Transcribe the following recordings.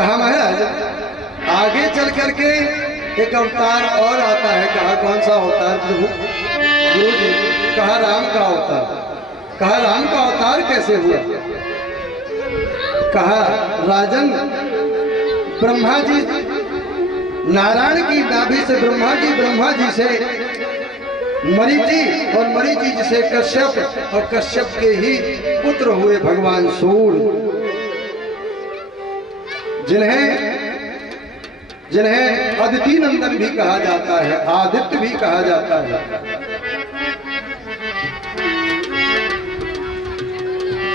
कहा महाराज आगे चल करके एक अवतार और आता है। कहा कौन सा अवतार प्रभु? गुरु जी कहा राम का अवतार। कहा राम का अवतार कैसे हुआ? कहा राजन ब्रह्मा जी नारायण की नाभि से ब्रह्मा जी से मरीचि और मरीचि से कश्यप और कश्यप के ही पुत्र हुए भगवान सूर्य, जिन्हें अदिति नंदन भी कहा जाता है, आदित्य भी कहा जाता है।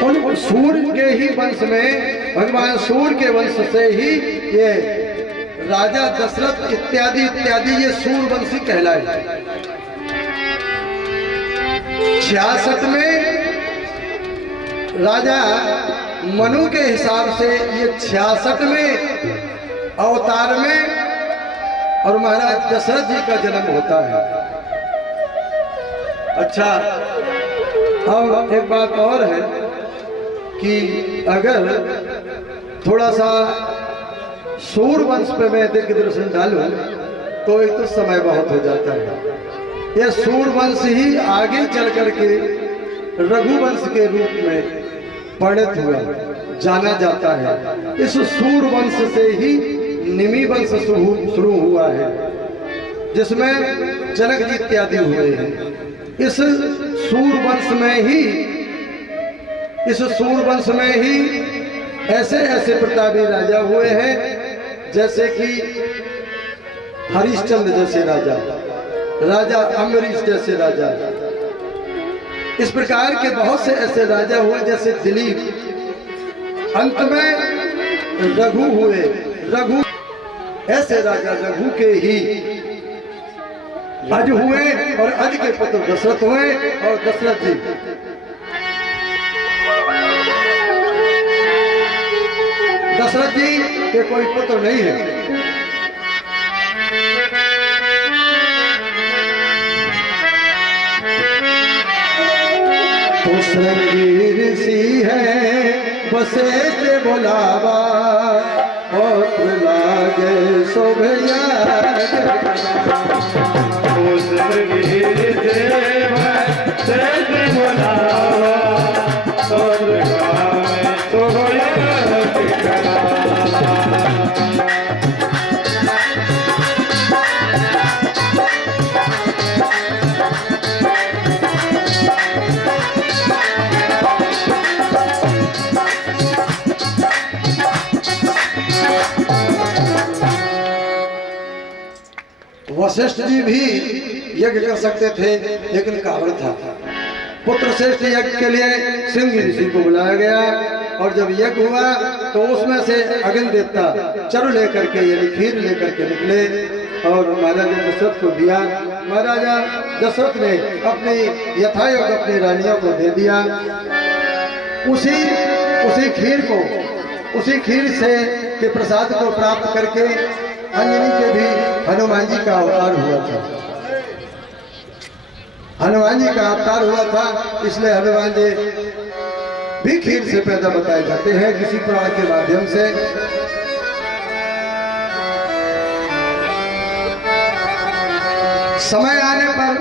उन सूर्य के ही वंश में, भगवान सूर्य के वंश से ही ये राजा दशरथ इत्यादि ये सूर्यवंशी कहलाए। 66 में राजा मनु के हिसाब से ये 66वें अवतार में और महाराज दशरथ जी का जन्म होता है। अच्छा, अब एक बात और है कि अगर थोड़ा सा सूर्यवंश पे मैं दिव्य दर्शन डालूं तो एक तो समय बहुत हो जाता है। यह सूर्यवंश ही आगे चल करके रघुवंश के रूप में परिणत हुआ, जाना जाता है। इस सूर्यवंश से ही निमि वंश शुरू हुआ है, जिसमें जनक जी इत्यादि हुए हैं। इस सूर्यवंश में ही ऐसे प्रतापी राजा हुए हैं, जैसे कि हरिश्चंद्र जैसे राजा अम्बरीश जैसे राजा। इस प्रकार के बहुत से ऐसे राजा हुए, जैसे दिलीप। अंत में रघु ऐसे राजा रघु के ही अज हुए और अज के पुत्र दशरथ हुए। और दशरथ जी के कोई पुत्र नहीं है। तो श्रृंगी ऋषि है वशिष्ठ बुलावा और लागे शोभया। तो श्रृंगी ऋषि वशिष्ठ बुलावा और लागे शोभया। वशिष्ठ जी भी यज्ञ कर सकते थे, लेकिन कावड़ था। पुत्र श्रेष्ठ यज्ञ के लिए श्रृंगी ऋषि को बुलाया गया, और जब यज्ञ हुआ तो उसमें से अग्नि देवता चरु लेकर के यानी खीर लेकर के निकले और महाराजा दशरथ को दिया। महाराजा दशरथ ने अपनी यथायोग अपनी रानियों को दे दिया। उसी खीर से के प्रसाद को प्राप्त करके अंजनी के भी हनुमान जी का अवतार हुआ था। हनुमान जी का अवतार हुआ था, इसलिए हनुमान जी भी खीर से पैदा बताए जाते हैं किसी पुराण के माध्यम से। समय आने पर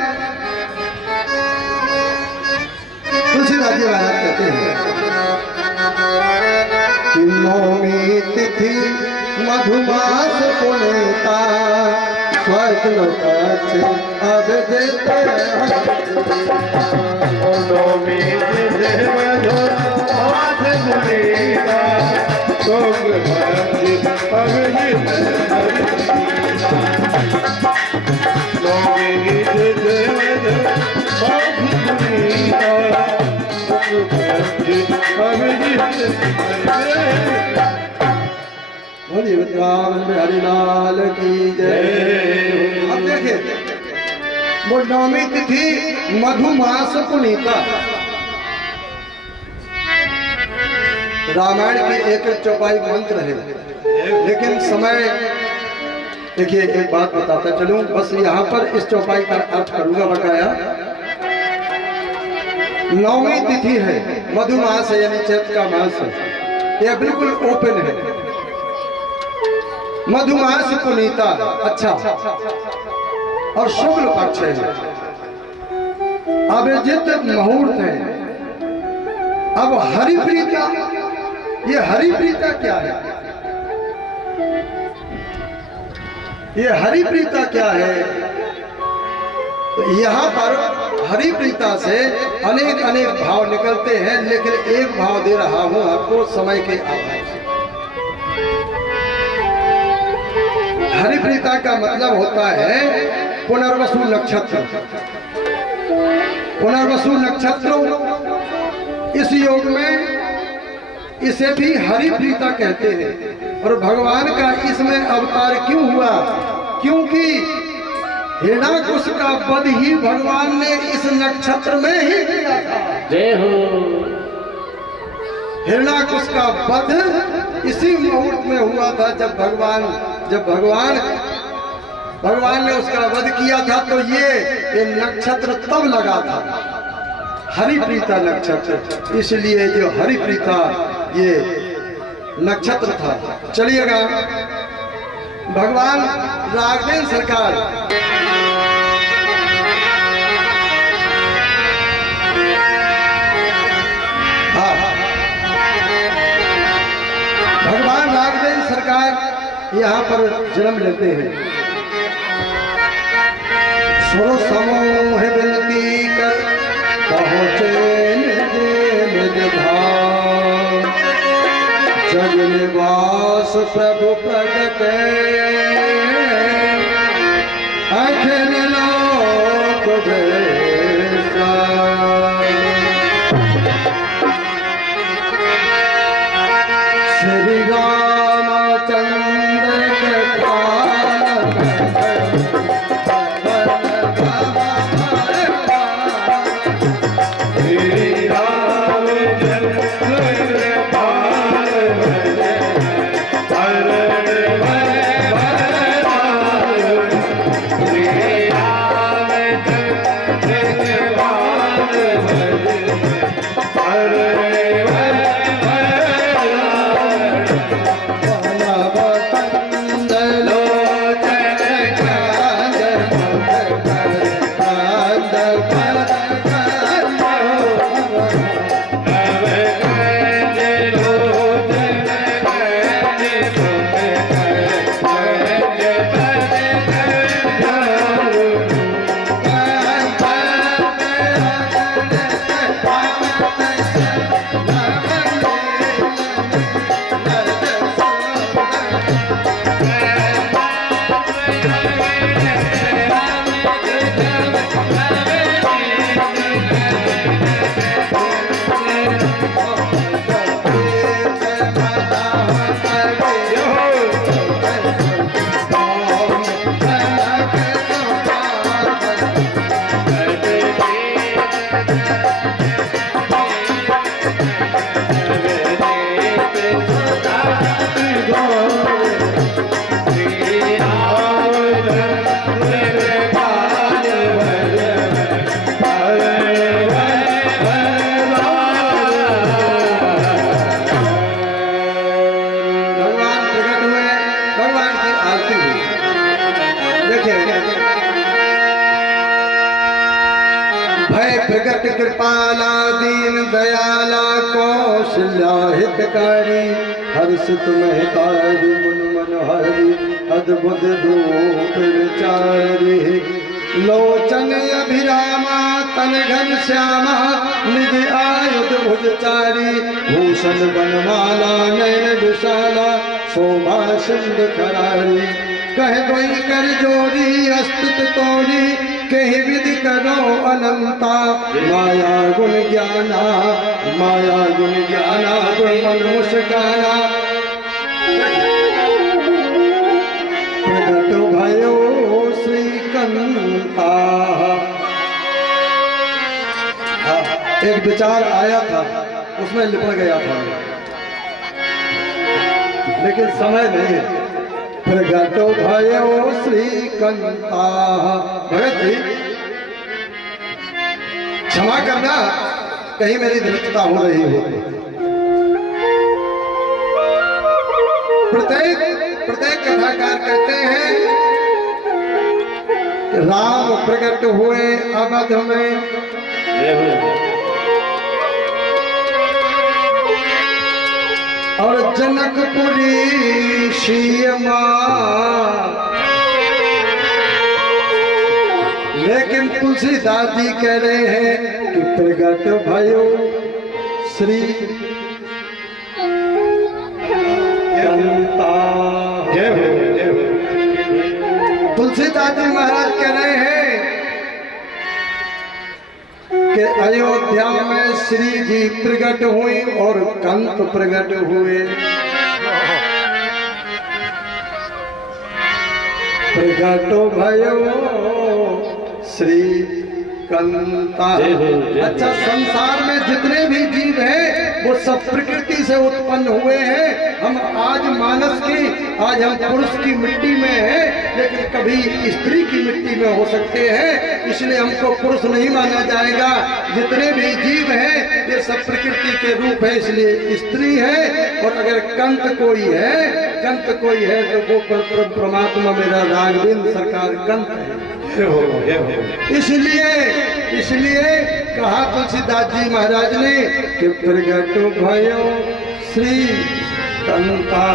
तुलसीदास जी महाराज कहते हैं कि नौमी तिथि मधुमास पुनीता स्वप्न पक्ष अब देते नौमी तिथि मधुमास पुनीता स्वप्न पक्ष अब देते। नौमी तिथि मधुमास पुनीता स्वप्न पक्ष अब देते। हरिलाल की जय। अब देखिए, वो नौमी तिथि मधुमास पुनीता, रामायण की एक चौपाई मंत्र है, लेकिन समय देखिए एक बात बताता चलूं, बस यहाँ पर इस चौपाई का अर्थ करूंगा बकाया। नौवीं तिथि है, मधुमास है यानी चैत का मास है, यह बिल्कुल ओपन है। मधुमास पुनीता, अच्छा, और शुक्ल पक्ष है, अभिजित मुहूर्त है। अब हरिप्रीता, ये हरिप्रीता क्या है? ये हरिप्रीता क्या है? तो यहाँ पर हरिप्रीता से अनेक अनेक भाव निकलते हैं, लेकिन एक भाव दे रहा हूं आपको समय के अभाव से। हरिप्रीता का मतलब होता है पुनर्वसु नक्षत्र। पुनर्वसु नक्षत्र इस योग में इसे भी हरिप्रीता कहते हैं। और भगवान का इसमें अवतार क्यों हुआ? क्योंकि हिरण्याकुश का वध ही भगवान ने इस नक्षत्र में ही किया था। जय हो। हिरण्याकुश का वध इसी मुहूर्त में हुआ था, जब भगवान ने उसका वध किया था। तो ये नक्षत्र तब लगा था, हरिप्रीता नक्षत्र, इसलिए जो हरिप्रीता ये नक्षत्र था। चलिएगा, भगवान राघवेंद्र सरकार भगवान राघवेंद्र सरकार यहाँ पर जन्म लेते हैं। सुर समूह विनती कर पहुँचे निज धाम, जग निवास प्रभु प्रगटे, अखिल लोक श्री रामचंद्र के प्रगट कृपाला दीन दयाला कौशल्या हितकारी, हर्षित महतारी मुन मनोहरी, अद्भुत रूप विचारी, लोचन अभिरामा तन घन श्यामा, निधि आयुध भुजचारी, भूषण बनमाला नयन विशाला, शोभा सिंधु करारी, कह कोई कर जोड़ी अस्तित तोड़ी, कहीं विधि करो अनंता, माया गुण ज्ञाना, माया गुण ज्ञाना, गुण मन मुस्काना, प्रगट भयो श्रीकंता। एक विचार आया था, उसमें लिपट गया था, लेकिन समय नहीं है। प्रगटो भयो श्रीकंता। भगत जी क्षमा करना, कहीं मेरी धृष्टता हो रही हो। प्रत्येक प्रत्येक कथाकार कहते हैं कि राम प्रकट हुए अवध में, और जनकपुरी सीमा, लेकिन तुलसीदास जी कह रहे हैं कि प्रगट भयो श्री तुलसीदास जी महाराज कह रहे हैं कि अयोध्या में श्री जी प्रकट हुई और कंत प्रकट हुए। प्रकट भयो श्री कंता। अच्छा, संसार में जितने भी जीव हैं वो सब प्रकृति से उत्पन्न हुए हैं। हम आज मानस की, आज हम पुरुष की मिट्टी में हैं, लेकिन कभी स्त्री की मिट्टी में हो सकते हैं, इसलिए हमको पुरुष नहीं माना जाएगा। जितने भी जीव हैं ये सब प्रकृति के रूप है, इसलिए स्त्री है। और अगर कंत कोई है तो वो परमात्मा मेरा राघवेंद्र सरकार कंत है। इसलिए कहा तुलसीदास जी महाराज ने कि प्रगट भयो श्री कंता।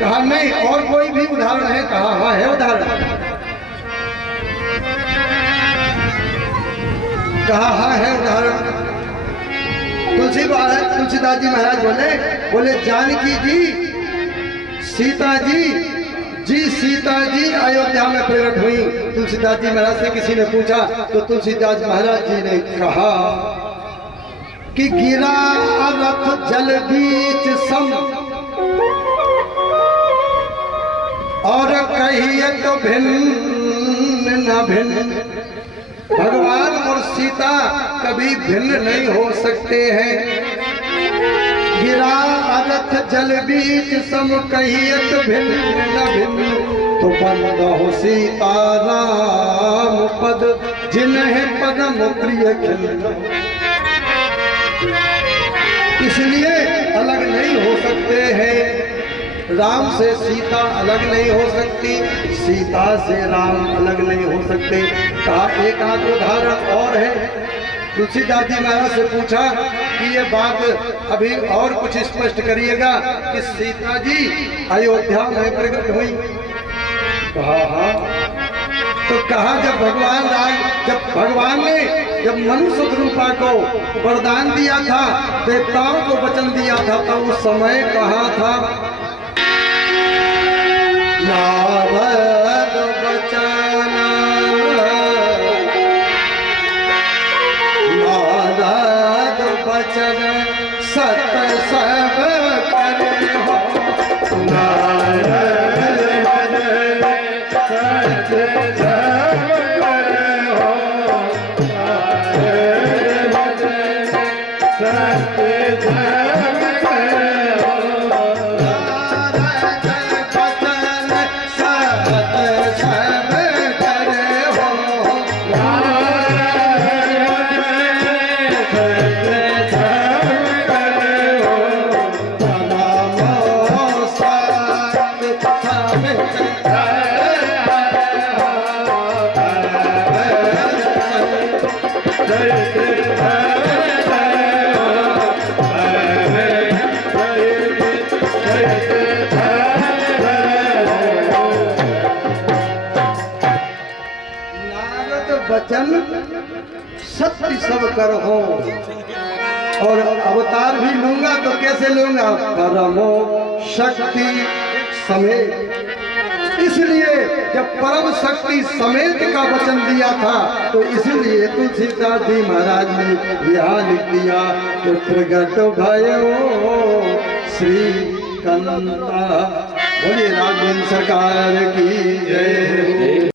कहा नहीं, और कोई भी उदाहरण है? कहा हाँ है उदाहरण। कहा हाँ है उदाहरण। तुलसीदास जी महाराज बोले जानकी जी, सीता जी अयोध्या में प्रकट हुई। तुलसीदास जी महाराज से किसी ने पूछा तो तुलसीदास महाराज जी ने कहा कि गिरा रथ जल बीच सम, और कहिए तो भिन्न न भिन्न। भगवान और सीता कभी भिन्न नहीं हो सकते हैं। गिरा रथ जल बीच सम, कहियत भिन्न न भिन्न। तो बंद हो सीता राम पद, जिन्हें परम प्रिय खिल। इसलिए अलग नहीं हो सकते हैं। राम से सीता अलग नहीं हो सकती, सीता से राम अलग नहीं हो सकते। कहा एक आध उदाहरण और है। तुलसीदास जी महाराज से पूछा कि ये बात अभी और कुछ स्पष्ट करिएगा कि सीता जी अयोध्या में प्रकट हुई। कहा हाँ। तो कहा जब भगवान ने मनुष्य रूपा को वरदान दिया था, देवताओं को वचन दिया था, तो उस समय कहा था नारद बचना, नारद बचन सत सब करे हो। नारद बचन सत सब करे हो। नारद बचन सत सब करे हो। वचन सत्य सब कर हो, और अवतार भी लूंगा तो कैसे लूंगा? परमो शक्ति समेत। इसलिए जब परम शक्ति समेत का वचन दिया था तो इसलिए तुलसीदास जी महाराज ने यहाँ लिख दिया कि प्रगट भयो श्री कंता। बोलिए राघवेंद्र सरकार की जय।